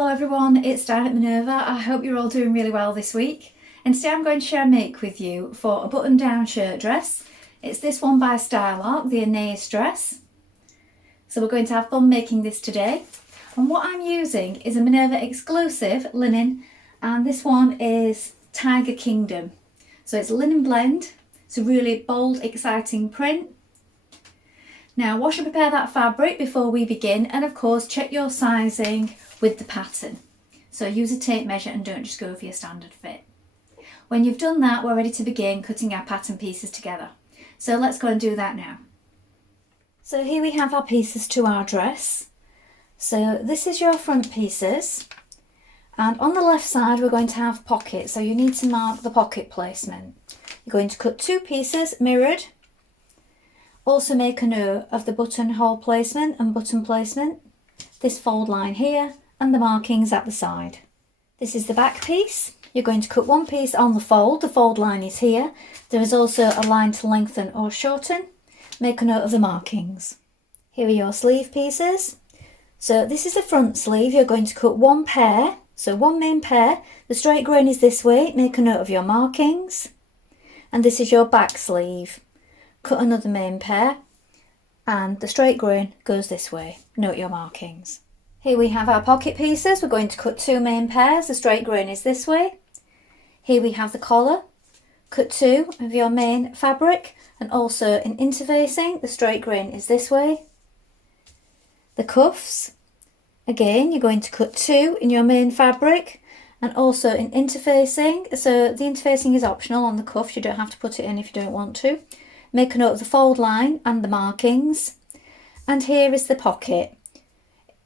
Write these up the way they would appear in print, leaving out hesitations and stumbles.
Hello everyone, it's Dianne at Minerva. I hope you're all doing really well this week. And today I'm going to share a make with you for a button-down shirt dress. It's this one by Sewalong, the Anais Dress. So we're going to have fun making this today. And what I'm using is a Minerva exclusive linen, and this one is Tiger Kingdom. So it's a linen blend. It's a really bold, exciting print. Now wash and prepare that fabric before we begin, and of course check your sizing with the pattern. So use a tape measure and don't just go for your standard fit. When you've done that, we're ready to begin cutting our pattern pieces together. So let's go and do that now. So here we have our pieces to our dress. So this is your front pieces, and on the left side we're going to have pockets, so you need to mark the pocket placement. You're going to cut two pieces mirrored. Also make a note of the buttonhole placement and button placement, this fold line here and the markings at the side. This is the back piece. You're going to cut one piece on the fold line is here. There is also a line to lengthen or shorten. Make a note of the markings. Here are your sleeve pieces. So this is the front sleeve. You're going to cut one pair, so one main pair. The straight grain is this way. Make a note of your markings. And this is your back sleeve. Cut another main pair, and the straight grain goes this way. Note your markings. Here we have our pocket pieces. We're going to cut two main pairs. The straight grain is this way. Here we have the collar. Cut two of your main fabric, and also in interfacing, the straight grain is this way. The cuffs, again, you're going to cut two in your main fabric, and also in interfacing. So the interfacing is optional on the cuffs. You don't have to put it in if you don't want to. Make a note of the fold line and the markings. And here is the pocket.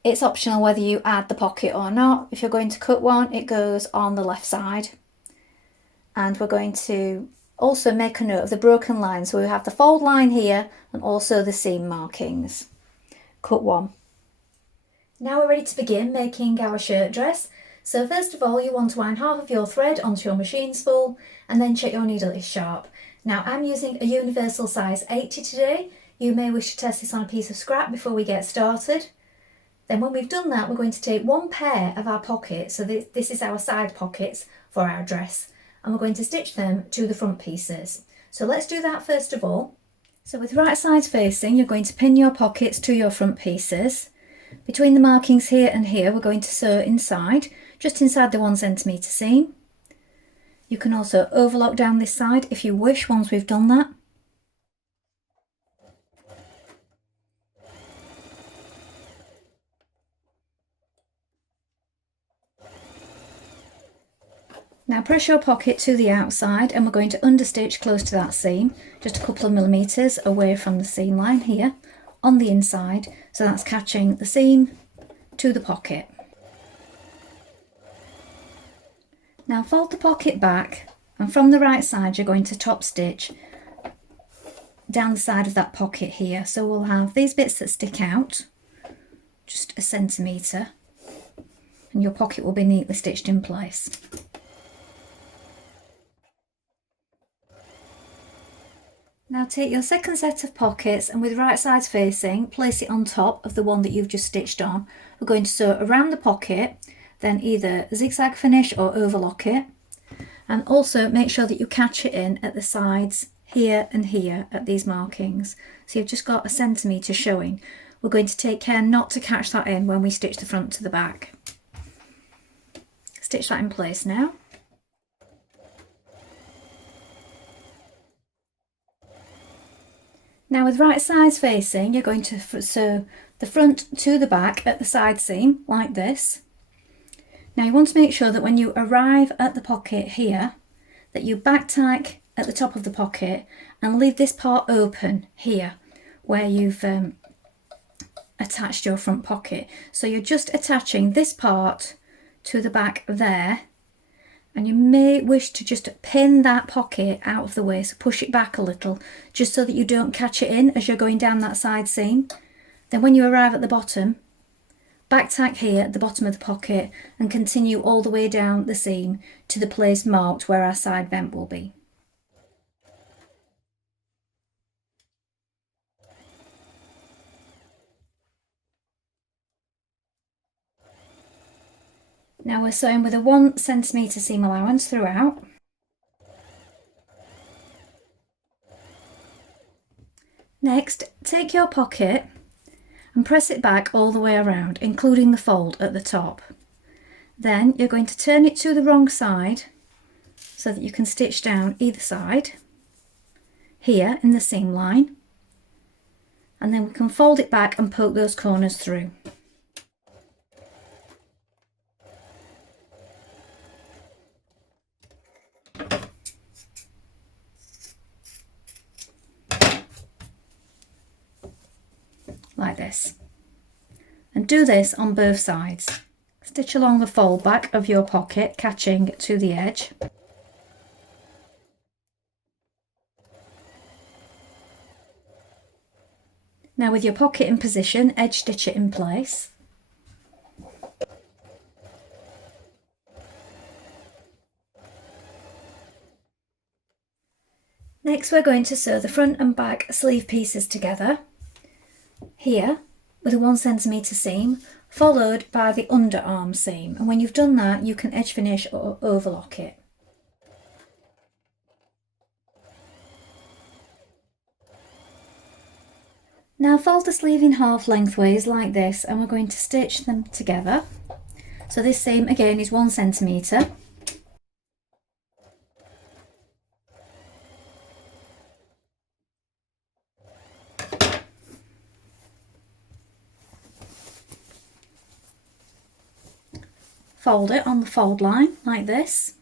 It's optional whether you add the pocket or not. If you're going to cut one, it goes on the left side. And we're going to also make a note of the broken line. So we have the fold line here and also the seam markings. Cut one. Now we're ready to begin making our shirt dress. So first of all, you want to wind half of your thread onto your machine spool and then check your needle is sharp. Now I'm using a universal size 80 today. You may wish to test this on a piece of scrap before we get started. Then when we've done that, we're going to take one pair of our pockets. So this is our side pockets for our dress, and we're going to stitch them to the front pieces. So let's do that first of all. So with right sides facing, you're going to pin your pockets to your front pieces. Between the markings here and here, we're going to sew inside, just inside the 1 centimetre seam. You can also overlock down this side if you wish once we've done that. Now press your pocket to the outside, and we're going to understitch close to that seam, just a couple of millimetres away from the seam line here on the inside, so that's catching the seam to the pocket. Now fold the pocket back, and from the right side you're going to top stitch down the side of that pocket here. So we'll have these bits that stick out just 1 centimetre, and your pocket will be neatly stitched in place. Now take your second set of pockets, and with right sides facing, place it on top of the one that you've just stitched on. We're going to sew around the pocket, then either zigzag finish or overlock it, and also make sure that you catch it in at the sides here and here at these markings. So you've just got 1 centimetre showing. We're going to take care not to catch that in when we stitch the front to the back. Stitch that in place now. Now with right sides facing, you're going to sew the front to the back at the side seam like this. Now you want to make sure that when you arrive at the pocket here, that you back tack at the top of the pocket and leave this part open here where you've attached your front pocket. So you're just attaching this part to the back there, and you may wish to just pin that pocket out of the way, so push it back a little just so that you don't catch it in as you're going down that side seam. Then when you arrive at the bottom, back tack here at the bottom of the pocket and continue all the way down the seam to the place marked where our side vent will be. Now we're sewing with a 1 centimetre seam allowance throughout. Next, take your pocket and press it back all the way around, including the fold at the top. Then you're going to turn it to the wrong side so that you can stitch down either side here in the seam line, and then we can fold it back and poke those corners through. Like this. And do this on both sides. Stitch along the fold back of your pocket, catching to the edge. Now with your pocket in position, edge stitch it in place. Next we're going to sew the front and back sleeve pieces together, here with a 1 centimetre seam, followed by the underarm seam, and when you've done that you can edge finish or overlock it. Now fold the sleeve in half lengthways like this, and we're going to stitch them together. So this seam again is 1 centimetre. Fold it on the fold line like this.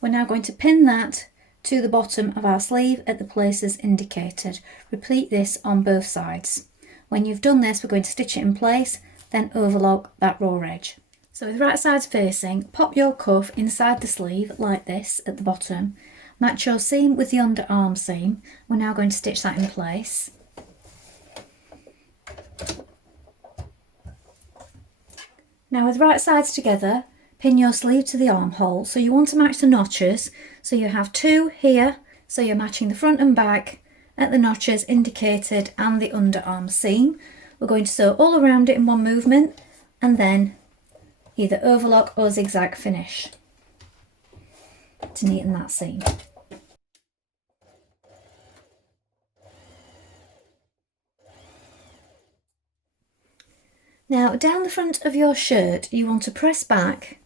We're now going to pin that to the bottom of our sleeve at the places indicated. Repeat this on both sides. When you've done this, we're going to stitch it in place, then overlock that raw edge. So with right sides facing, pop your cuff inside the sleeve like this at the bottom. Match your seam with the underarm seam. We're now going to stitch that in place. Now with right sides together, pin your sleeve to the armhole. So you want to match the notches. So you have 2 here, so you're matching the front and back at the notches indicated and the underarm seam. We're going to sew all around it in one movement and then either overlock or zigzag finish to neaten that seam. Now down the front of your shirt you want to press back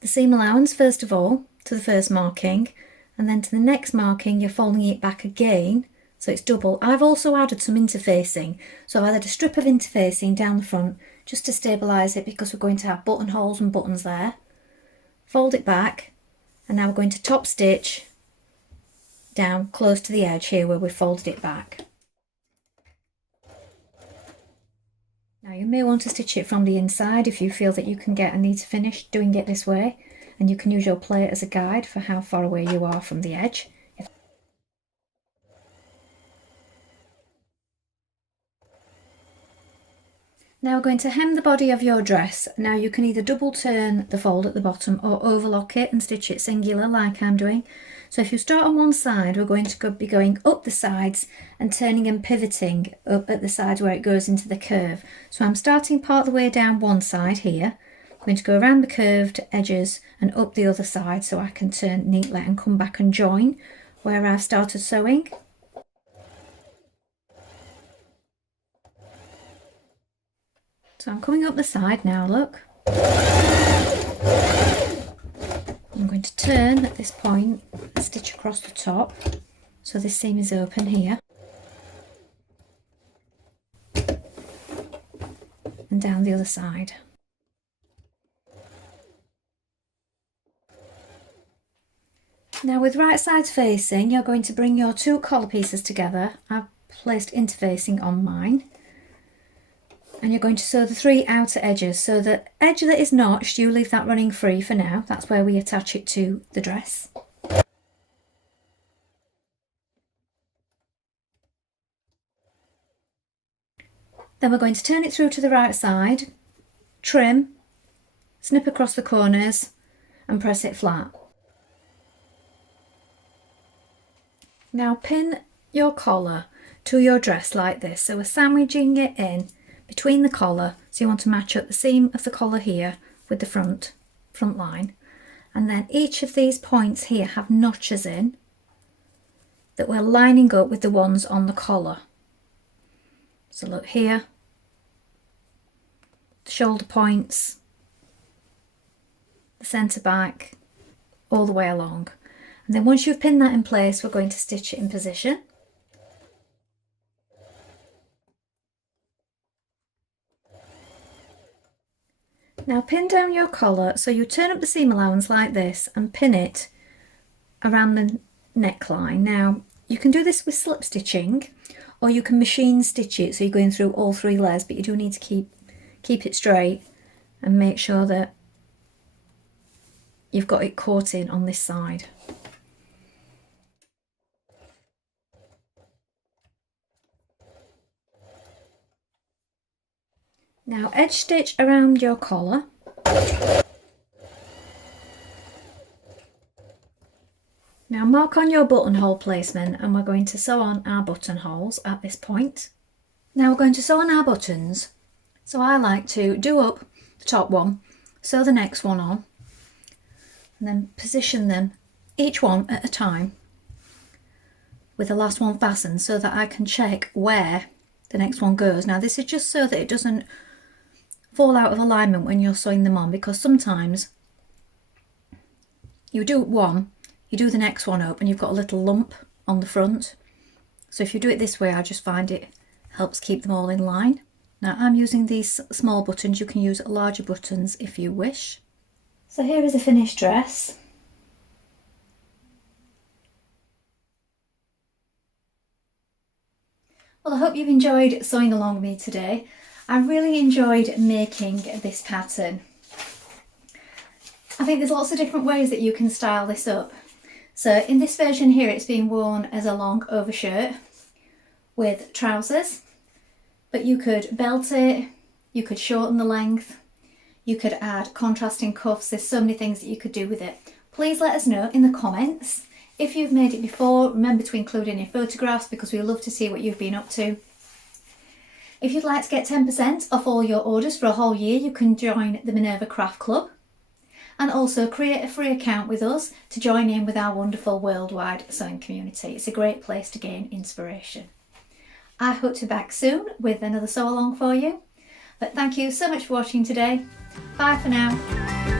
the seam allowance first of all to the first marking, and then to the next marking you're folding it back again so it's double. I've also added some interfacing, so I've added a strip of interfacing down the front just to stabilise it because we're going to have buttonholes and buttons there. Fold it back, and now we're going to top stitch down close to the edge here where we folded it back. Now you may want to stitch it from the inside if you feel that you can get a neater finish doing it this way, and you can use your plate as a guide for how far away you are from the edge. Now we're going to hem the body of your dress. Now you can either double turn the fold at the bottom or overlock it and stitch it singular like I'm doing. So if you start on one side, we're going to be going up the sides and turning and pivoting up at the sides where it goes into the curve. So I'm starting part of the way down one side here. I'm going to go around the curved edges and up the other side so I can turn neatly and come back and join where I've started sewing. So I'm coming up the side now, look. I'm going to turn at this point and stitch across the top. So this seam is open here. And down the other side. Now with right sides facing, you're going to bring your 2 collar pieces together. I've placed interfacing on mine. And you're going to sew the 3 outer edges. So the edge that is notched, you leave that running free for now. That's where we attach it to the dress. Then we're going to turn it through to the right side, trim, snip across the corners and press it flat. Now pin your collar to your dress like this. So we're sandwiching it in between the collar So you want to match up the seam of the collar here with the front line. And then each of these points here have notches in that we're lining up with the ones on the collar. So look here, the shoulder points, the centre back, all the way along. And then once you've pinned that in place, we're going to stitch it in position. Now pin down your collar, so you turn up the seam allowance like this and pin it around the neckline. Now you can do this with slip stitching, or you can machine stitch it, so you're going through all 3 layers, but you do need to keep it straight and make sure that you've got it caught in on this side. Now edge stitch around your collar. Now mark on your buttonhole placement, and we're going to sew on our buttonholes at this point. Now we're going to sew on our buttons. So I like to do up the top one, sew the next one on, and then position them each one at a time with the last one fastened, so that I can check where the next one goes. Now this is just so that it doesn't fall out of alignment when you're sewing them on, because sometimes you do one, you do the next one up and you've got a little lump on the front. So if you do it this way, I just find it helps keep them all in line. Now I'm using these small buttons, you can use larger buttons if you wish. So here is a finished dress. Well, I hope you've enjoyed sewing along with me today. I really enjoyed making this pattern. I think there's lots of different ways that you can style this up. So in this version here, it's being worn as a long overshirt with trousers, but you could belt it, you could shorten the length, you could add contrasting cuffs. There's so many things that you could do with it. Please let us know in the comments if you've made it before. Remember to include any photographs, because we love to see what you've been up to. If you'd like to get 10% off all your orders for a whole year, you can join the Minerva Craft Club, and also create a free account with us to join in with our wonderful worldwide sewing community. It's a great place to gain inspiration. I hope to be back soon with another sew along for you, but thank you so much for watching today. Bye for now.